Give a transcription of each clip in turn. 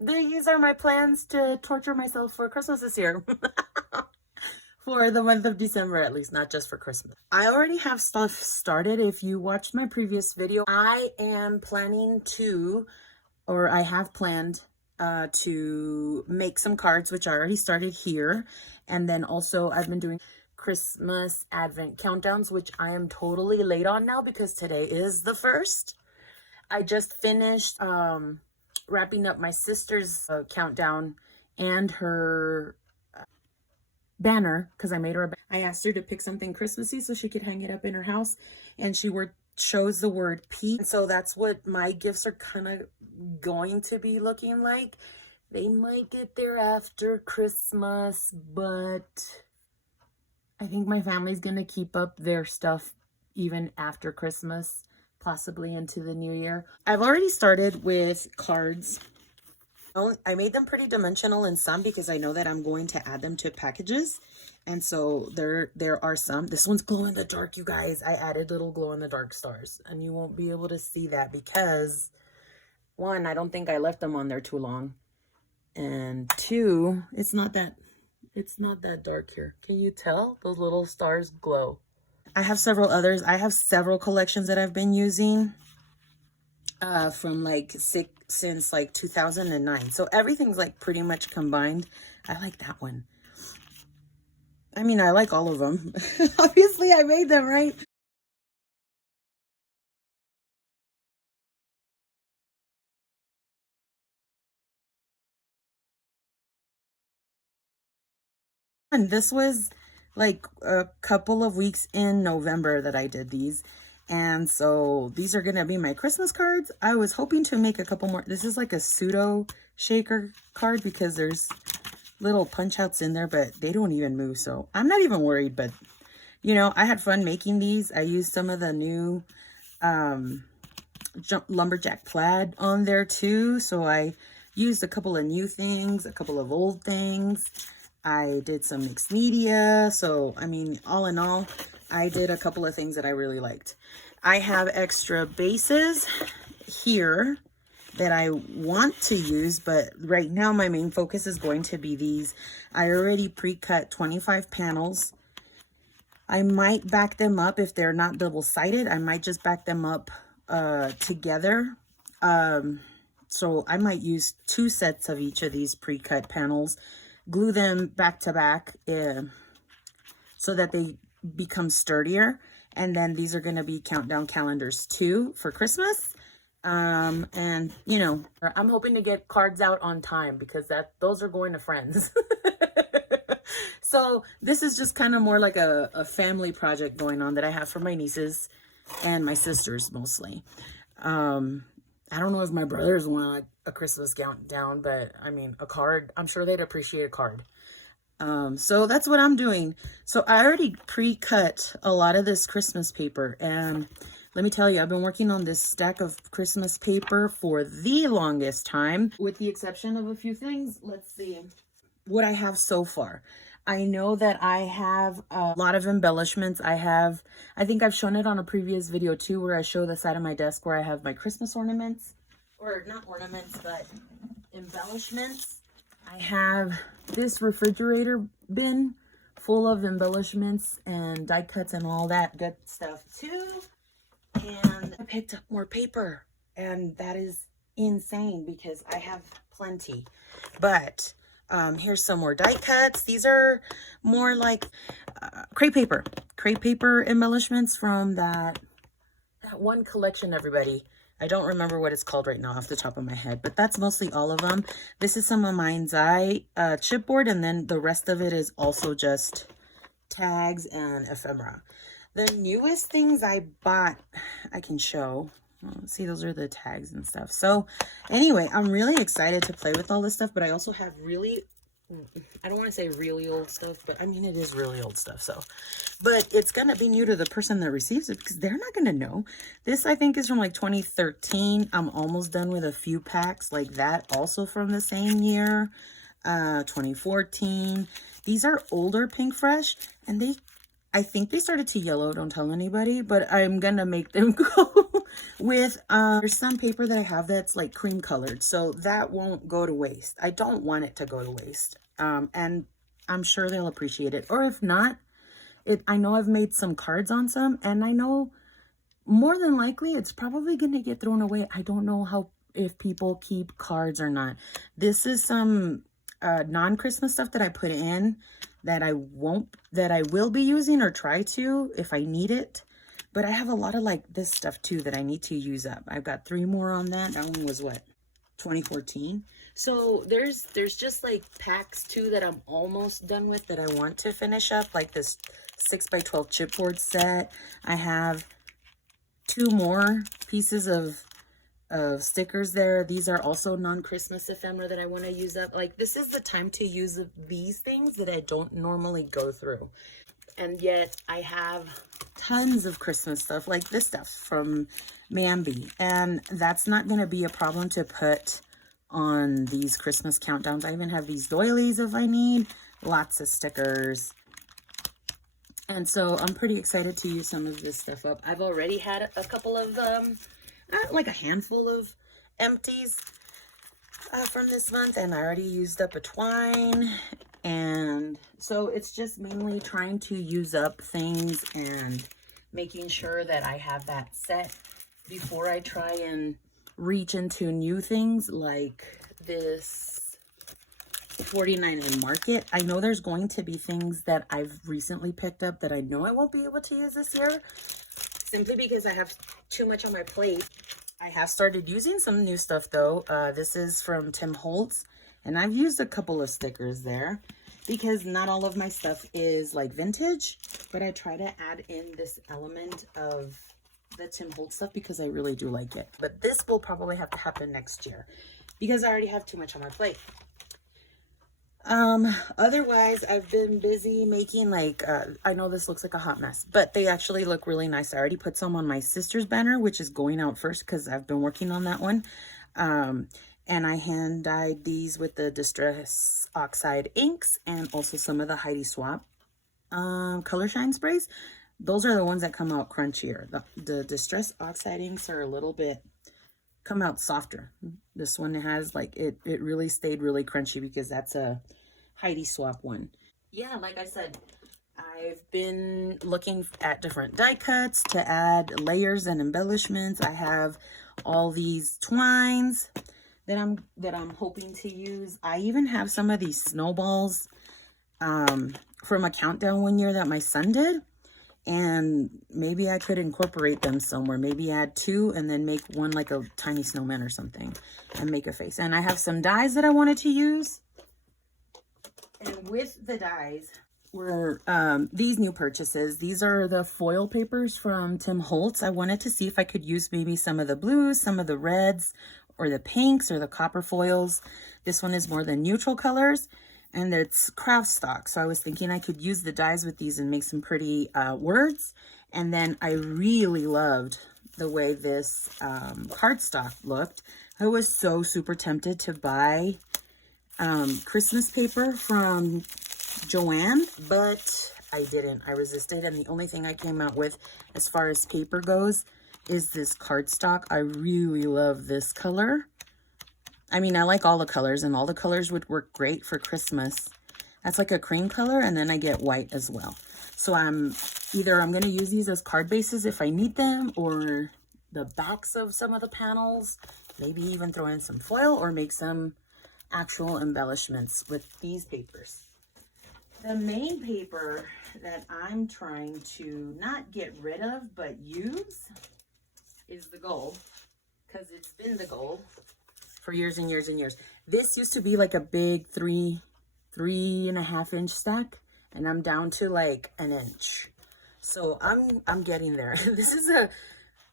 these are my plans to torture myself for Christmas this year. For the month of December, at least, not just for Christmas. I already have stuff started. If you watched my previous video, I am planning to, or I have planned to make some cards, which I already started here. And then also I've been doing Christmas Advent countdowns, which I am totally late on now because today is the 1st. I just finished wrapping up my sister's countdown and her banner because I made her I asked her to pick something Christmassy so she could hang it up in her house, and she chose the word peace. So that's what my gifts are kind of going to be looking like. They might get there after Christmas, but I think my family's gonna keep up their stuff even after Christmas, possibly into the new year. I've already started with cards. I made them pretty dimensional in some because I know that I'm going to add them to packages. And so there are some. This one's glow in the dark, you guys. I added little glow in the dark stars, and you won't be able to see that because 1, I don't think I left them on there too long. And 2, it's not that dark here. Can you tell? Those little stars glow. I have several others. I have several collections that I've been using from like since like 2009. So everything's like pretty much combined. I like that one. I mean, I like all of them. Obviously, I made them, right? And this was like a couple of weeks in November that I did these. And so these are going to be my Christmas cards. I was hoping to make a couple more. This is like a pseudo shaker card because there's little punch outs in there, but they don't even move. So I'm not even worried, but you know, I had fun making these. I used some of the new lumberjack plaid on there too. So I used a couple of new things, a couple of old things. I did some mixed media. So, I mean, all in all, I did a couple of things that I really liked. I have extra bases here that I want to use, but right now my main focus is going to be these. I already pre-cut 25 panels. I might back them up if they're not double-sided. I might just back them up together. So I might use 2 sets of each of these pre-cut panels, glue them back to back so that they become sturdier. And then these are going to be countdown calendars too for Christmas. And you know, I'm hoping to get cards out on time because those are going to friends. So this is just kind of more like a family project going on that I have for my nieces and my sisters mostly. I don't know if my brothers want like a Christmas countdown, but I mean, a card, I'm sure they'd appreciate a card. So that's what I'm doing. So I already pre-cut a lot of this Christmas paper, and let me tell you, I've been working on this stack of Christmas paper for the longest time, with the exception of a few things. Let's see what I have so far. I know that I have a lot of embellishments. I think I've shown it on a previous video too, where I show the side of my desk where I have my Christmas ornaments, or not ornaments, but embellishments. I have this refrigerator bin full of embellishments and die cuts and all that good stuff too. And I picked up more paper, and that is insane because I have plenty. But here's some more die cuts. These are more like crepe paper embellishments from that one collection, everybody. I don't remember what it's called right now off the top of my head, but that's mostly all of them. This is some of Mind's Eye chipboard, and then the rest of it is also just tags and ephemera. The newest things I bought, I can show. See, those are the tags and stuff. So anyway, I'm really excited to play with all this stuff, but I also have really, I don't want to say really old stuff, but I mean, it is really old stuff. So, but it's going to be new to the person that receives it because they're not going to know. This, I think, is from like 2013. I'm almost done with a few packs like that, also from the same year, 2014. These are older Pink Fresh, and I think they started to yellow, don't tell anybody, but I'm gonna make them go with, there's some paper that I have that's like cream colored, so that won't go to waste. I don't want it to go to waste. And I'm sure they'll appreciate it. Or if not, I know I've made some cards on some, and I know more than likely it's probably gonna get thrown away. I don't know if people keep cards or not. This is some non-Christmas stuff that I put in that I will be using or try to if I need it. But I have a lot of like this stuff too that I need to use up. I've got 3 more on that. That one was what, 2014? So there's just like packs too that I'm almost done with that I want to finish up, like this 6x12 chipboard set. I have 2 more pieces of stickers there. These are also non-Christmas ephemera that I want to use up. Like, this is the time to use these things that I don't normally go through. And yet I have tons of Christmas stuff, like this stuff from Mambi. And that's not going to be a problem to put on these Christmas countdowns. I even have these doilies if I need. Lots of stickers. And so I'm pretty excited to use some of this stuff up. I've already had a couple of, like a handful of empties from this month. And I already used up a twine. And so it's just mainly trying to use up things and making sure that I have that set before I try and reach into new things like this 49 in Market. I know there's going to be things that I've recently picked up that I know I won't be able to use this year, simply because I have too much on my plate. I have started using some new stuff though. This is from Tim Holtz, and I've used a couple of stickers there because not all of my stuff is like vintage, but I try to add in this element of the Tim Holtz stuff because I really do like it. But this will probably have to happen next year because I already have too much on my plate. Otherwise, I've been busy making like, I know this looks like a hot mess, but they actually look really nice. I already put some on my sister's banner, which is going out first because I've been working on that one. And I hand dyed these with the Distress Oxide inks and also some of the Heidi Swap color shine sprays. Those are the ones that come out crunchier. The Distress Oxide inks are a little bit, come out softer. This one has like, it really stayed really crunchy because that's a Heidi Swap one. Yeah, like I said, I've been looking at different die cuts to add layers and embellishments. I have all these twines that I'm hoping to use. I even have some of these snowballs from a countdown one year that my son did. And maybe I could incorporate them somewhere. Maybe add 2 and then make one like a tiny snowman or something and make a face. And I have some dies that I wanted to use. And with the dies were these new purchases. These are the foil papers from Tim Holtz. I wanted to see if I could use maybe some of the blues, some of the reds, or the pinks, or the copper foils. This one is more the neutral colors. And it's craft stock. So I was thinking I could use the dies with these and make some pretty words. And then I really loved the way this cardstock looked. I was so super tempted to buy Christmas paper from Joanne, but I didn't. I resisted. And the only thing I came out with as far as paper goes is this cardstock. I really love this color. I mean, I like all the colors, and all the colors would work great for Christmas. That's like a cream color, and then I get white as well. So I'm going to use these as card bases if I need them, or the backs of some of the panels. Maybe even throw in some foil or make some actual embellishments with these papers. The main paper that I'm trying to not get rid of, but use is the gold, because it's been the gold for years and years and years. This used to be like a big 3.5 inch stack, and I'm down to like an inch. So I'm getting there.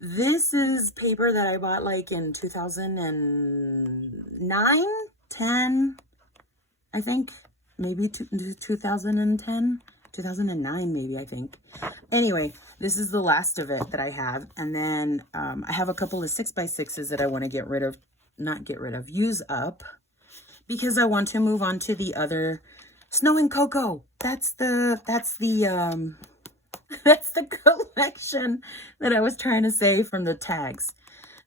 This is paper that I bought like in 2009, 10, I think, maybe 2010, 2009 maybe, I think. Anyway, this is the last of it that I have, and then I have a couple of 6x6s that I want to get rid of. Not get rid of, use up, because I want to move on to the other Snow and Cocoa. That's the That's the collection that I was trying to say from the tags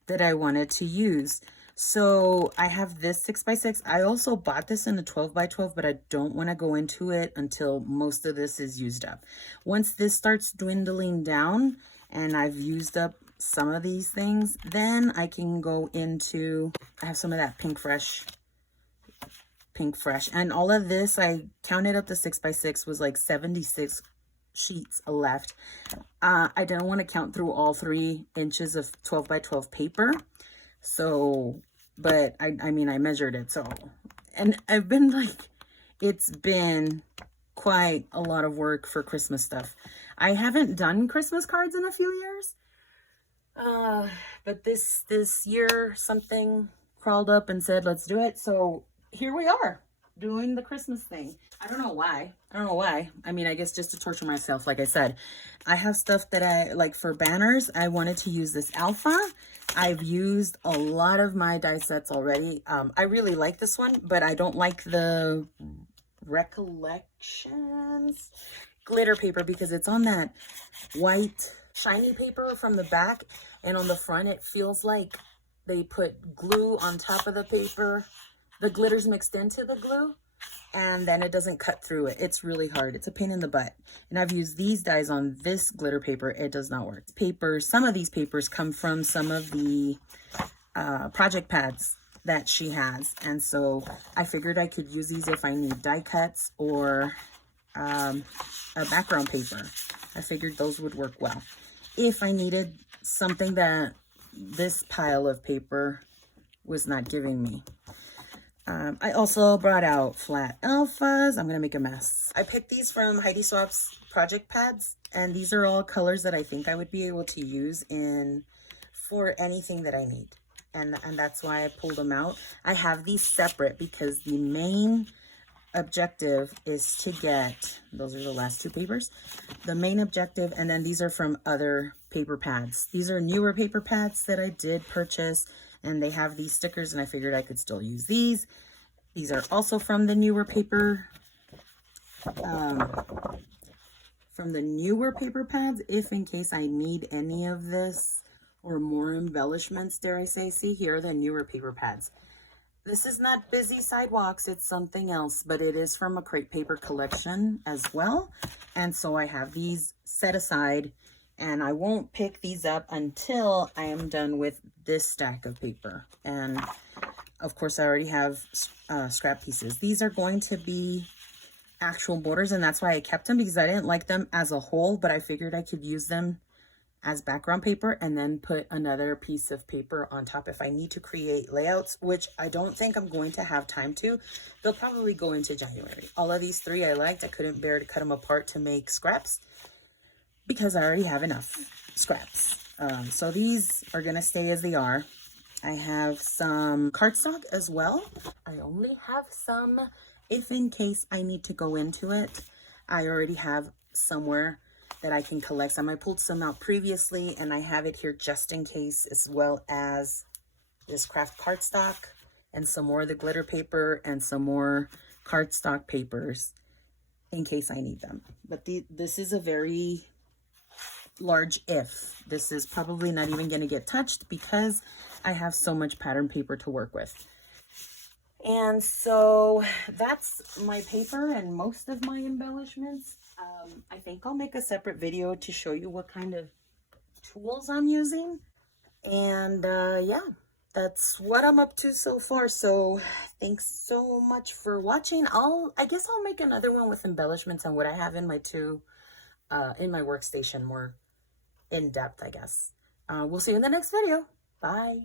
that I wanted to use. So I have this 6x6. I also bought this in a 12x12, but I don't want to go into it until most of this is used up. Once this starts dwindling down and I've used up some of these things, then I can go into, I have some of that Pink Fresh. And all of this, I counted up the 6x6 was like 76 sheets left. I didn't want to count through all 3 inches of 12x12 paper. So, but I mean, I measured it. So, and I've been like, it's been quite a lot of work for Christmas stuff. I haven't done Christmas cards in a few years. But this year something crawled up and said, let's do it. So here we are doing the Christmas thing. I don't know why. I mean, I guess just to torture myself. Like I said, I have stuff that I like for banners. I wanted to use this alpha. I've used a lot of my die sets already. I really like this one, but I don't like the Recollections glitter paper because it's on that white shiny paper from the back, and on the front it feels like they put glue on top of the paper. The glitter's mixed into the glue, and then it doesn't cut through it. It's really hard. It's a pain in the butt. And I've used these dies on this glitter paper. It does not work. Papers, some of these papers come from some of the project pads that she has. And so I figured I could use these if I need die cuts or a background paper. I figured those would work well. If I needed something that this pile of paper was not giving me. I also brought out flat alphas. I'm going to make a mess. I picked these from Heidi Swapp's project pads, and these are all colors that I think I would be able to use for anything that I need. And that's why I pulled them out. I have these separate because the main objective is to get, those are the last 2 papers, the main objective, and then these are from other paper pads. These are newer paper pads that I did purchase, and they have these stickers, and I figured I could still use these. These are also from the newer paper, pads, if in case I need any of this or more embellishments, dare I say. See, here are the newer paper pads. This is not Busy Sidewalks, it's something else, but it is from a Crate Paper collection as well. And so I have these set aside, and I won't pick these up until I am done with this stack of paper. And of course I already have scrap pieces. These are going to be actual borders, and that's why I kept them, because I didn't like them as a whole, but I figured I could use them as background paper and then put another piece of paper on top if I need to create layouts, which I don't think I'm going to have time to. They'll probably go into January. All of these 3 I liked. I couldn't bear to cut them apart to make scraps because I already have enough scraps. So these are going to stay as they are. I have some cardstock as well. I only have some if in case I need to go into it. I already have somewhere that I can collect some. I pulled some out previously, and I have it here just in case, as well as this craft cardstock and some more of the glitter paper and some more cardstock papers in case I need them. But this is a very large if. This is probably not even going to get touched because I have so much pattern paper to work with. And so that's my paper and most of my embellishments. I think I'll make a separate video to show you what kind of tools I'm using. And yeah, that's what I'm up to so far. So thanks so much for watching. I guess I'll make another one with embellishments and what I have in my in my workstation, more in depth, I guess. We'll see you in the next video. Bye.